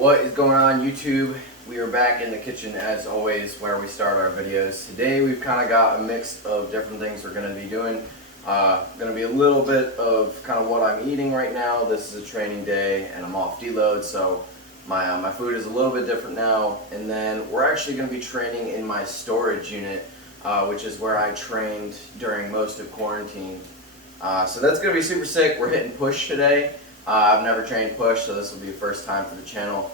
What is going on, YouTube? We are back in the kitchen as always, where we start our videos. Today we've kind of got a mix of different things we're going to be doing. Going to be a little bit of kind of what I'm eating right now. This is a training day and I'm off deload, so my food is a little bit different now. And then we're actually going to be training in my storage unit, which is where I trained during most of quarantine. So that's going to be super sick. We're hitting push today. I've never trained push, so this will be the first time for the channel.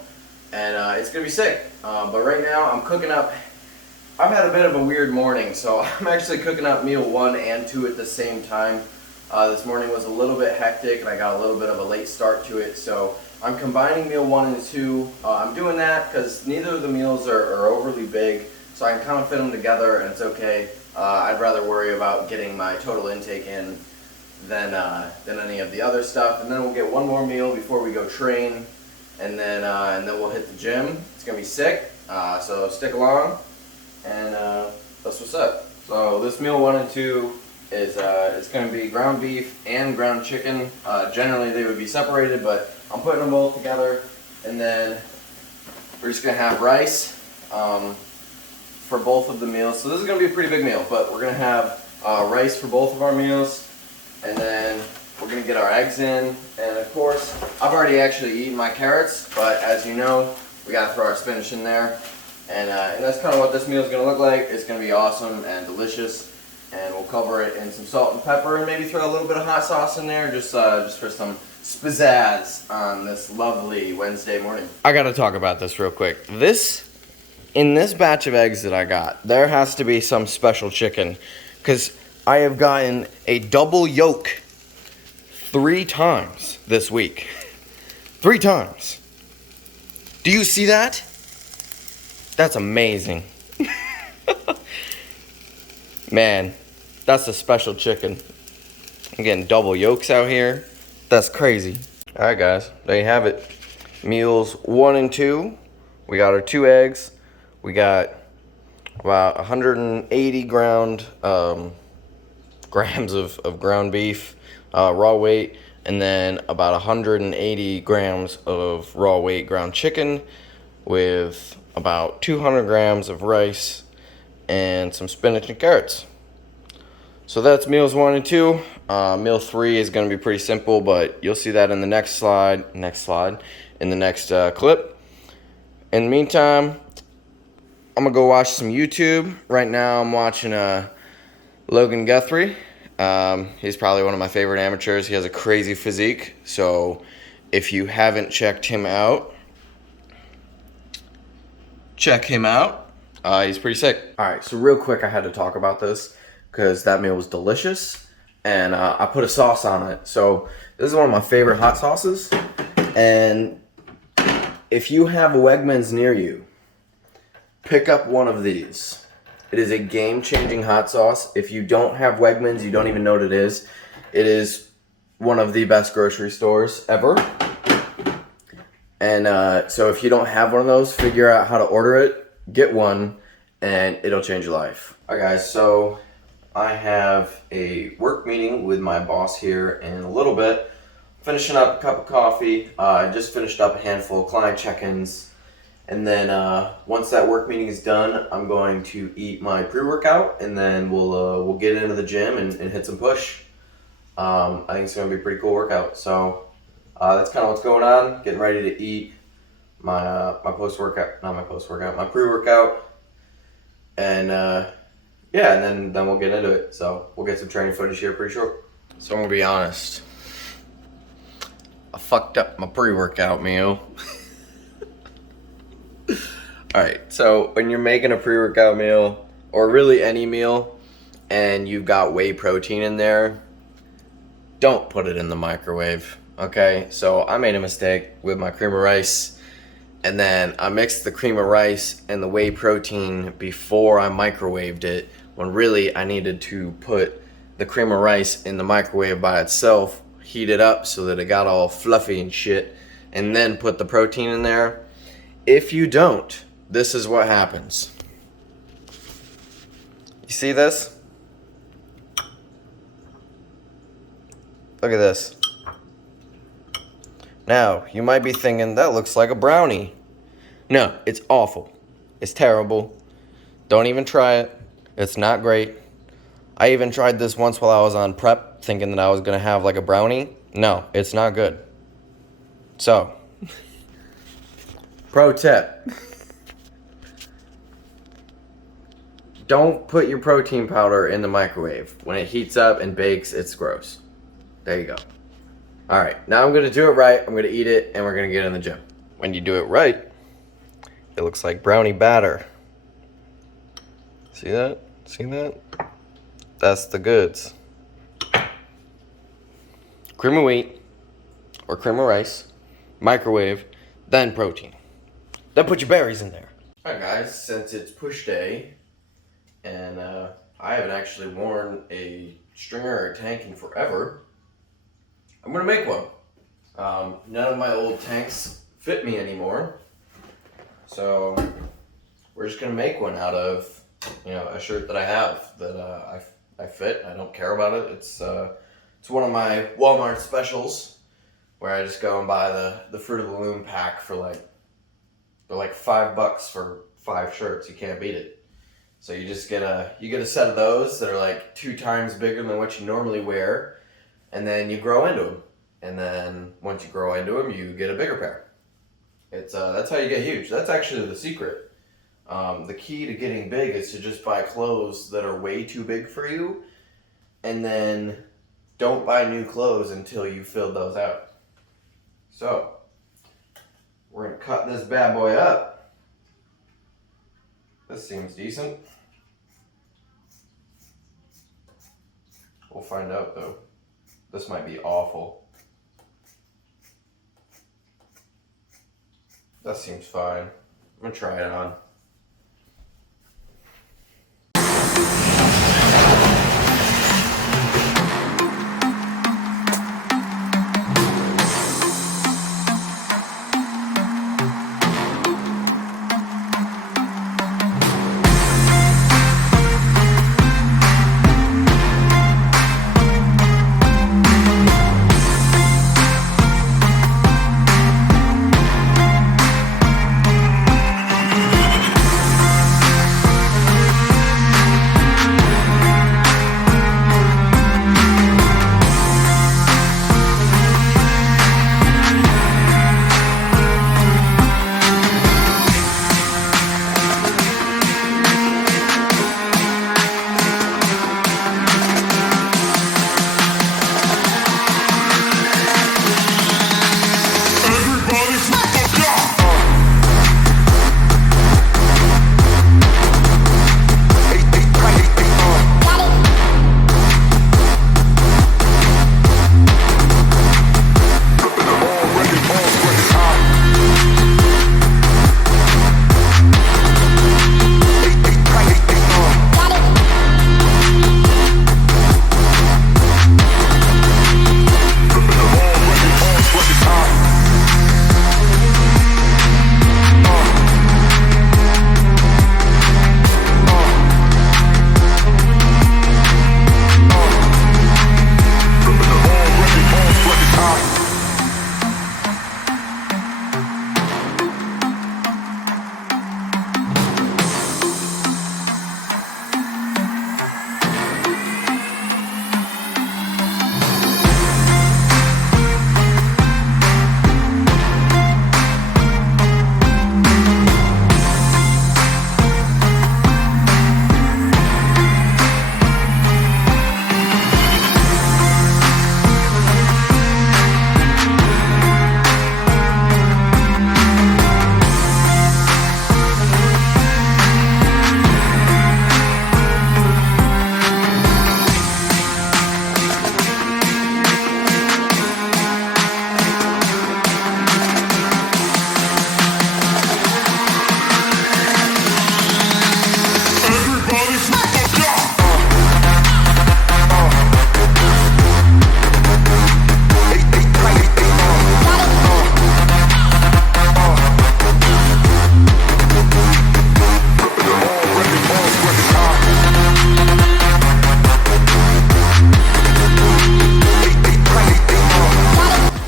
And it's going to be sick. But right now I'm cooking up. I've had a bit of a weird morning, so I'm actually cooking up meal 1 and 2 at the same time. This morning was a little bit hectic and I got a little bit of a late start to it, so I'm combining meal 1 and 2. I'm doing that because neither of the meals are overly big, so I can kind of fit them together and it's okay. I'd rather worry about getting my total intake in than any of the other stuff. And then we'll get one more meal before we go train, and then we'll hit the gym. It's gonna be sick. So stick along, and that's what's up. So this meal 1 and 2 is it's gonna be ground beef and ground chicken. Generally they would be separated, but I'm putting them both together, and then we're just gonna have rice for both of the meals. So this is gonna be a pretty big meal, but we're gonna have rice for both of our meals. And then we're going to get our eggs in, and of course, I've already actually eaten my carrots, but as you know, we got to throw our spinach in there, and that's kind of what this meal is going to look like. It's going to be awesome and delicious, and we'll cover it in some salt and pepper, and maybe throw a little bit of hot sauce in there, just for some pizzazz on this lovely Wednesday morning. I got to talk about this real quick. In this batch of eggs that I got, there has to be some special chicken, because I have gotten a double yolk 3 times this week. 3 times. Do you see that? That's amazing. Man, that's a special chicken. I'm getting double yolks out here. That's crazy. Alright guys, there you have it. Meals 1 and 2. We got our 2 eggs. We got about 180 grams of ground beef, raw weight, and then about 180 grams of raw weight ground chicken with about 200 grams of rice and some spinach and carrots. So that's meals 1 and 2. Meal 3 is going to be pretty simple, but you'll see that in the next slide, in the next clip. In the meantime, I'm going to go watch some YouTube. Right now I'm watching Logan Guthrie. He's probably one of my favorite amateurs. He has a crazy physique, so if you haven't checked him out, check him out. He's pretty sick. Alright, so real quick, I had to talk about this because that meal was delicious, and I put a sauce on it. So this is one of my favorite hot sauces, and if you have Wegmans near you, pick up one of these. It is a game-changing hot sauce. If you don't have Wegmans, you don't even know what it is. It is one of the best grocery stores ever. And so if you don't have one of those, figure out how to order it, get one, and it'll change your life. Alright guys, so I have a work meeting with my boss here in a little bit. Finishing up a cup of coffee. I just finished up a handful of client check-ins. And then once that work meeting is done, I'm going to eat my pre-workout, and then we'll get into the gym and hit some push. I think it's going to be a pretty cool workout. So that's kind of what's going on. Getting ready to eat my post-workout, not my post-workout, my pre-workout. And yeah, and then we'll get into it. So we'll get some training footage here pretty short. So I'm going to be honest. I fucked up my pre-workout meal. Alright, so when you're making a pre-workout meal, or really any meal, and you've got whey protein in there, don't put it in the microwave, okay? So I made a mistake with my cream of rice, and then I mixed the cream of rice and the whey protein before I microwaved it, when really I needed to put the cream of rice in the microwave by itself, heat it up so that it got all fluffy and shit, and then put the protein in there. If you don't, this is what happens. You see this? Look at this. Now, you might be thinking, that looks like a brownie. No, it's awful. It's terrible. Don't even try it. It's not great. I even tried this once while I was on prep, thinking that I was going to have like a brownie. No, it's not good. So, pro tip. Don't put your protein powder in the microwave. When it heats up and bakes, it's gross. There you go. All right, now I'm going to do it right. I'm going to eat it, and we're going to get in the gym. When you do it right, it looks like brownie batter. See that? See that? That's the goods. Cream of wheat or cream of rice, microwave, then protein. Then put your berries in there. All right, guys, since it's push day, and I haven't actually worn a stringer or a tank in forever, I'm gonna make one. None of my old tanks fit me anymore, so we're just gonna make one out of, you know, a shirt that I have that I fit. I don't care about it. It's one of my Walmart specials where I just go and buy the Fruit of the Loom pack for like $5 for 5 shirts. You can't beat it. So you just get a set of those that are like 2 times bigger than what you normally wear, and then you grow into them. And then once you grow into them, you get a bigger pair. It's that's how you get huge. That's actually the secret. The key to getting big is to just buy clothes that are way too big for you, and then don't buy new clothes until you fill those out. So we're gonna cut this bad boy up. This seems decent. We'll find out though. This might be awful. That seems fine. I'm gonna try it on.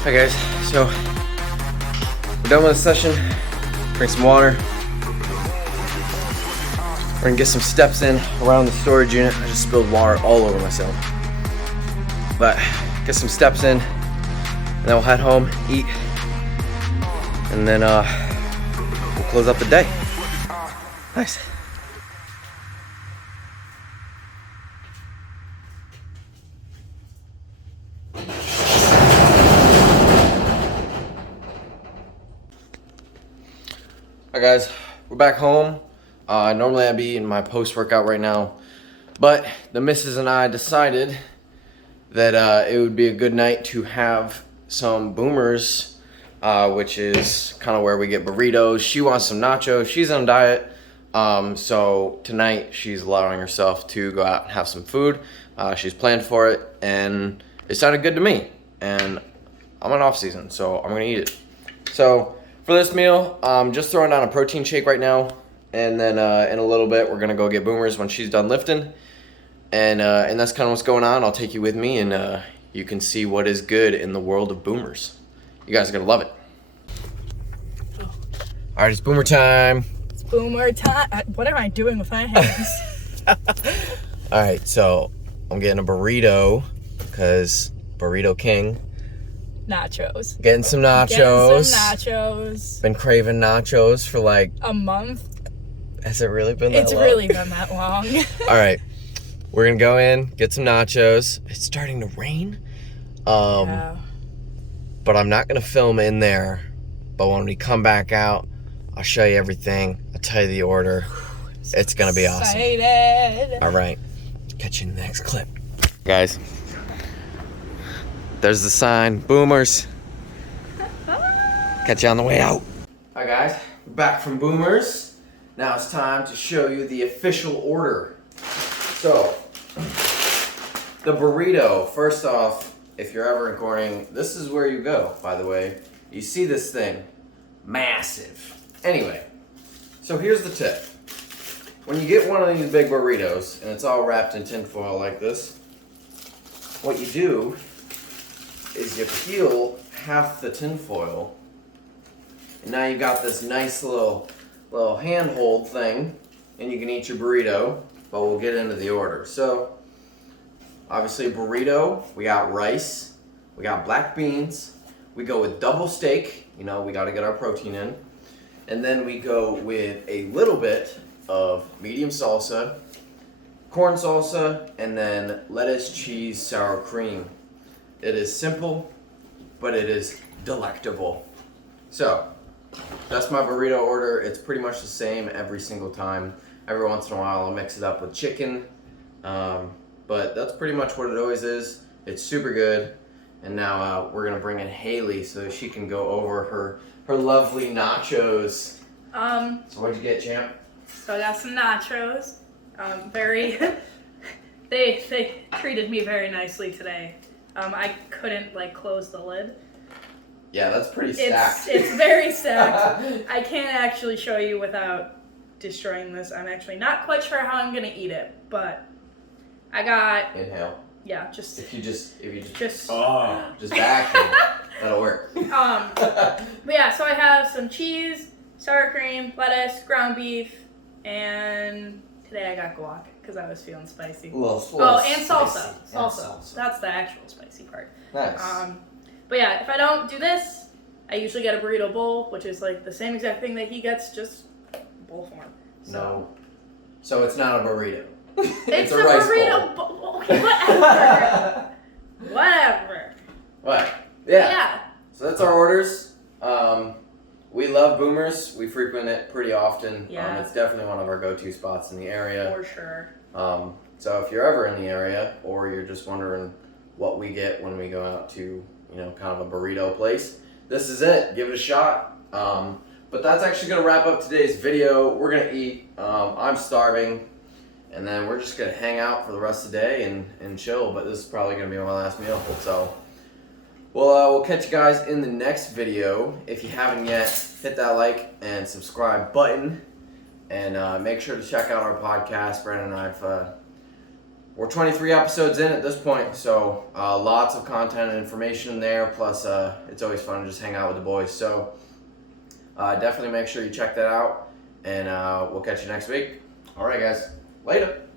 Hi guys, so we're done with the session. drink some water. We're gonna get some steps in around the storage unit. I just spilled water all over myself. But get some steps in, and then we'll head home, eat, and then we'll close up the day. Nice. Alright guys, we're back home. Normally I'd be eating my post-workout right now, but the missus and I decided that it would be a good night to have some Boomers, which is kind of where we get burritos. She wants some nachos. She's on diet, so tonight she's allowing herself to go out and have some food. She's planned for it, and it sounded good to me, and I'm on off season, so I'm gonna eat it. So for this meal, I'm just throwing down a protein shake right now, and then in a little bit we're gonna go get Boomers when she's done lifting, and that's kind of what's going on. I'll take you with me, and you can see what is good in the world of Boomers. You guys are gonna love it. Oh. All right, it's Boomer time. It's Boomer time. What am I doing with my hands? All right, so I'm getting a burrito because Burrito King. Nachos. Getting some nachos. Getting some nachos. Been craving nachos for like a month. Has it really been that long? It's really been that long. All right, we're gonna go in, get some nachos. It's starting to rain. Yeah. But I'm not gonna film in there. But when we come back out, I'll show you everything. I'll tell you the order. It's gonna be awesome. Excited. All right, catch you in the next clip. Guys, there's the sign, Boomers. Catch you on the way out. All right guys, we're back from Boomers. Now it's time to show you the official order. So, the burrito, first off, if you're ever in Corning, this is where you go, by the way. You see this thing, massive. Anyway, so here's the tip. When you get one of these big burritos, and it's all wrapped in tin foil like this, what you do is you peel half the tin foil, and now you've got this nice little handhold thing, and you can eat your burrito, but we'll get into the order. So, obviously burrito, we got rice, we got black beans, we go with double steak, you know, we gotta get our protein in, and then we go with a little bit of medium salsa, corn salsa, and then lettuce, cheese, sour cream. It is simple, but it is delectable. So, that's my burrito order. It's pretty much the same every single time. Every once in a while I'll mix it up with chicken, but that's pretty much what it always is. It's super good, and now we're gonna bring in Haley so she can go over her lovely nachos. So what'd you get, champ? So I got some nachos. They treated me very nicely today. I couldn't close the lid. Yeah, that's pretty stacked. It's very stacked. I can't actually show you without destroying this. I'm actually not quite sure how I'm gonna eat it, but I got. Inhale. Yeah, just. If you just just back, that'll work. But yeah, so I have some cheese, sour cream, lettuce, ground beef, and today I got guac because I was feeling spicy. And salsa. Salsa. Salsa. That's the actual spicy part. Nice. But yeah, if I don't do this, I usually get a burrito bowl, which is the same exact thing that he gets, just bowl form. So. No. So it's not a burrito. It's a a rice burrito bowl. bowl. Okay, whatever. Whatever. What? Yeah. Yeah. So that's our orders. We love Boomers. We frequent it pretty often. Yeah. It's definitely one of our go-to spots in the area. For sure. So if you're ever in the area, or you're just wondering what we get when we go out to, kind of a burrito place, this is it. Give it a shot. But that's actually going to wrap up today's video. We're going to eat. I'm starving. And then we're just going to hang out for the rest of the day and chill. But this is probably going to be my last meal. So we'll catch you guys in the next video. If you haven't yet, hit that like and subscribe button. And make sure to check out our podcast. Brandon and I we're 23 episodes in at this point, so lots of content and information there. Plus, it's always fun to just hang out with the boys. So Definitely make sure you check that out, and we'll catch you next week. All right, guys. Later.